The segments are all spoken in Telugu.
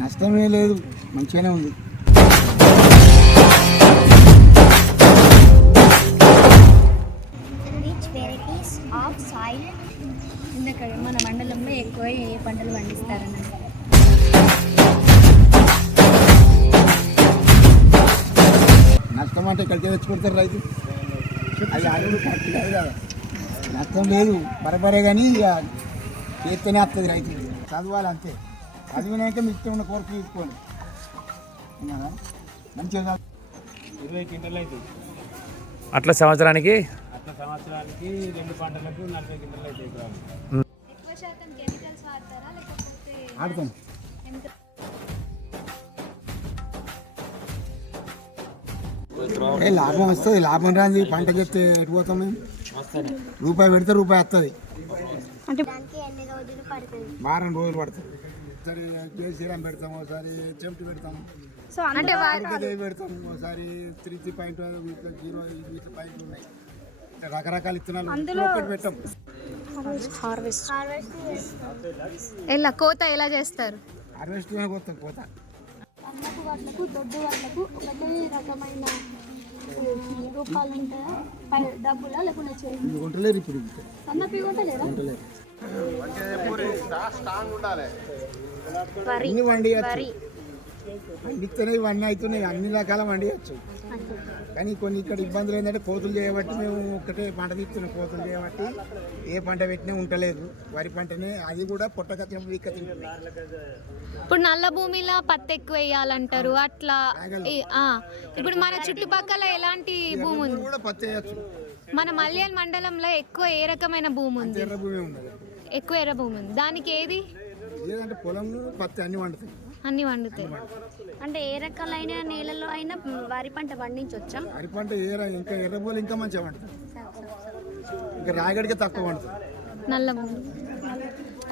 నష్టమే లేదు, మంచిగానే ఉంది. మన మండలంలో ఎక్కువ ఏ పంటలు పండిస్తారని నష్టం అంటే ఇక్కడికి తెచ్చుకుంటారు రైతు. అది అడుగు కరెక్ట్ కాదు కదా. నష్టం లేదు బరబరే, కానీ ఇక చేస్తేనే వస్తుంది రైతు. చదవాలి అంతే, చదివినాక మీ ఇష్టం ఉన్న కోరిక తీసుకోండి. మంచిగా 20 క్వింటల్ అవుతుంది అట్లా సంవత్సరానికి. 2 పంటలకు 40 క్వింటల్ అవుతాయి. ఎక్కువ శాతం కెమికల్స్ వాడతారా లేకపోతే ఆడతాం. లాభం వస్తుంది, లాభం రాని పంట చెప్తే ఎటు పోతాం మేము? రూపాయి పెడితే రూపాయి వస్తుంది. వారం రోజులు పడుతుంది. ఒకసారి కేసీరామ్ పెడతాం, ఒకసారి చెమటి పెడతాం, పెడతాం, ఒకసారి 3.0 పాయింట్లు ఉన్నాయి. రకరకాల విత్తనాలు ఒకటి పెట్టాం. ఎలా కోత ఎలా చేస్తారు? హార్వెస్ట్ కోస్తాం. కోత అన్నపు వాటికి దొడ్డు వాటికి ఒకటే రకమైన రూపాయలు ఉంటాయా? డబ్బులా లేకుండా కొంటలేరు ఇప్పుడు. సన్నపి కొంటలేరా? అన్ని వండియచ్చు, పండిస్తేనే ఇవన్నీ అవుతున్నాయి. అన్ని రకాల వండియచ్చు, కానీ కొన్ని ఇక్కడ ఇబ్బందులు ఏంటంటే కోతులు చేయబట్టి మేము ఒక్కటే పంట తీస్తున్నాం. కోతులు చేయబట్టి ఏ పంట పెట్టినా ఉంటలేదు. వరి పంటనే, అది కూడా పొట్టకత్తిన వీక్క తింటున్నాయి. ఇప్పుడు నల్ల భూమిలో పత్తి ఎక్కువ వేయాలంటారు అట్లా. ఇప్పుడు మన చుట్టుపక్కల ఎలాంటి భూమి ఉంది? కూడా పత్తి వేయచ్చు. మన మల్యాల మండలంలో ఎక్కువ ఏ రకమైన భూమి ఉంది? ఎర్ర భూమి ఉన్నది. ఎక్కువ ఎర్ర భూమి ఉంది. దానికి ఏది ఏదంటే పొలం పత్తి అన్ని వండుతాయి. అన్ని వండుతాయి. అంటే ఏ రకాలైన నేలలో అయినా వరి పంట పండించవచ్చా? వరి పంట ఇంకా ఎర్ర భూములు ఇంకా మంచిగా వండుతాయి. ఇంకా రాగడికి తక్కువ వండుతాయి. నల్ల భూమి,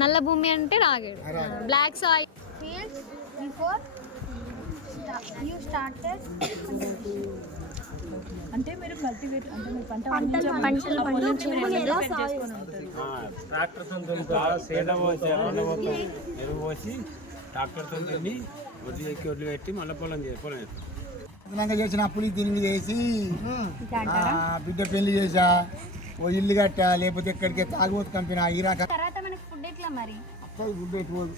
నల్ల భూమి అంటే రాగడి. బ్లాక్ సాయిల్ అంటే మీరు కల్టివేట్ అంటే మీరు ట్రాక్టర్తో ఎరువు పోసి ట్రాక్టర్తో తిని వడ్లు ఎక్కి వడ్లు పెట్టి మళ్ళీ పొలం చేసిన అప్పులు దీని మీద వేసి బిడ్డ పెళ్లి చేసా, ఓ ఇల్లు కట్టా, లేకపోతే ఎక్కడికి తాగుబోతు కంపెనీ ఈ రకం తర్వాత మనకి ఫుడ్ ఎట్లా మరి? ఫుడ్ ఎట్టుకోదు.